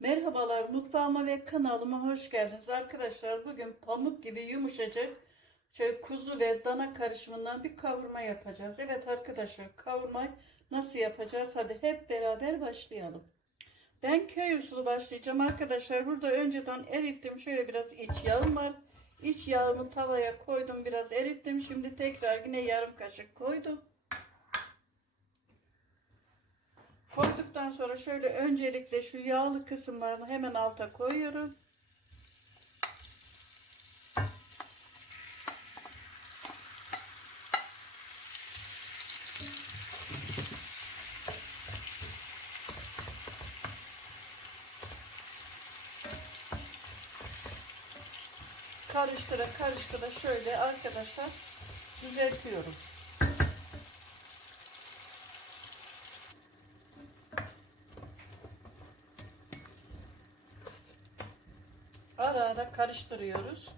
Merhabalar mutfağıma ve kanalıma hoş geldiniz arkadaşlar. Bugün pamuk gibi yumuşacık şöyle kuzu ve dana karışımından bir kavurma yapacağız. Evet arkadaşlar kavurmayı nasıl yapacağız? Hadi hep beraber başlayalım. Ben köy usulü başlayacağım arkadaşlar. Burada önceden erittim. Şöyle biraz iç yağım var. İç yağımı tavaya koydum. Biraz erittim. Şimdi tekrar yine yarım kaşık koydum. Koyduktan sonra şöyle öncelikle şu yağlı kısımlarını hemen alta koyuyorum. Karıştıra karıştıra şöyle arkadaşlar düzeltiyorum. Ara ara karıştırıyoruz.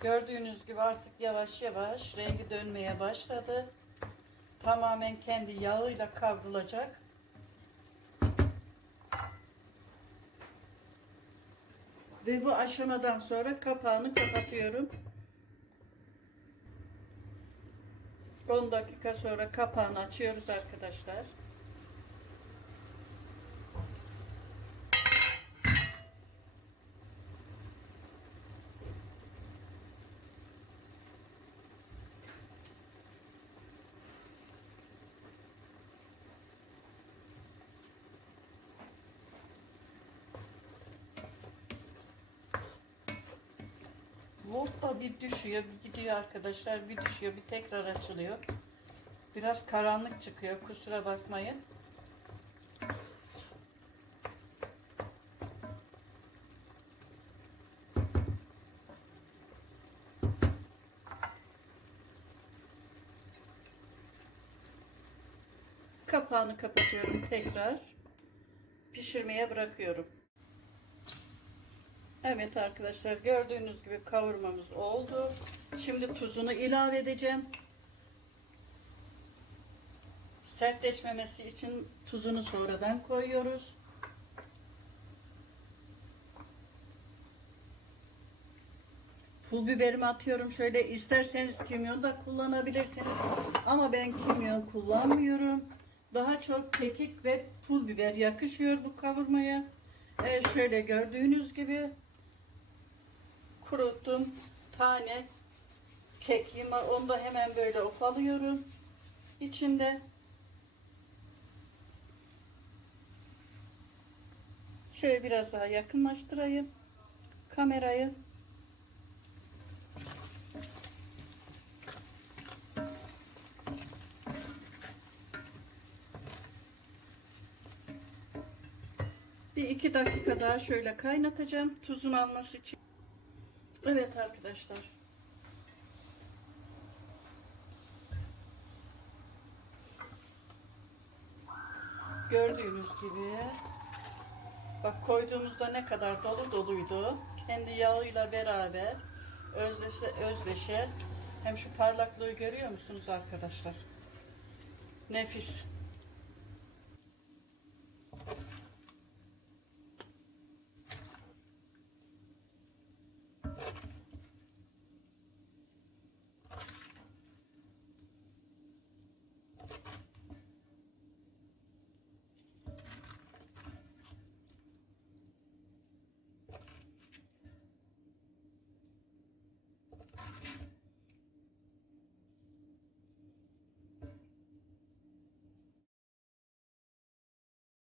Gördüğünüz gibi artık yavaş yavaş rengi dönmeye başladı. Tamamen kendi yağıyla kavrulacak. Ve bu aşamadan sonra kapağını kapatıyorum. 10 dakika sonra kapağını açıyoruz arkadaşlar. Volta bir düşüyor, bir gidiyor arkadaşlar, bir düşüyor, bir tekrar açılıyor. Biraz karanlık çıkıyor, kusura bakmayın. Kapağını kapatıyorum tekrar. Pişirmeye bırakıyorum. Evet arkadaşlar gördüğünüz gibi kavurmamız oldu. Şimdi tuzunu ilave edeceğim. Sertleşmemesi için tuzunu sonradan koyuyoruz. Pul biberimi atıyorum. Şöyle isterseniz kimyon da kullanabilirsiniz. Ama ben kimyon kullanmıyorum. Daha çok kekik ve pul biber yakışıyor bu kavurmaya. Evet, şöyle gördüğünüz gibi kuruttum tane kekiğim var. Onu da hemen böyle ufalıyorum. İçinde şöyle biraz daha yakınlaştırayım kamerayı. Bir iki dakika daha şöyle kaynatacağım tuzun alması için. Evet arkadaşlar. Gördüğünüz gibi bak koyduğumuzda ne kadar dolu doluydu. Kendi yağıyla beraber özdeşe, özdeşe hem şu parlaklığı görüyor musunuz arkadaşlar? Nefis.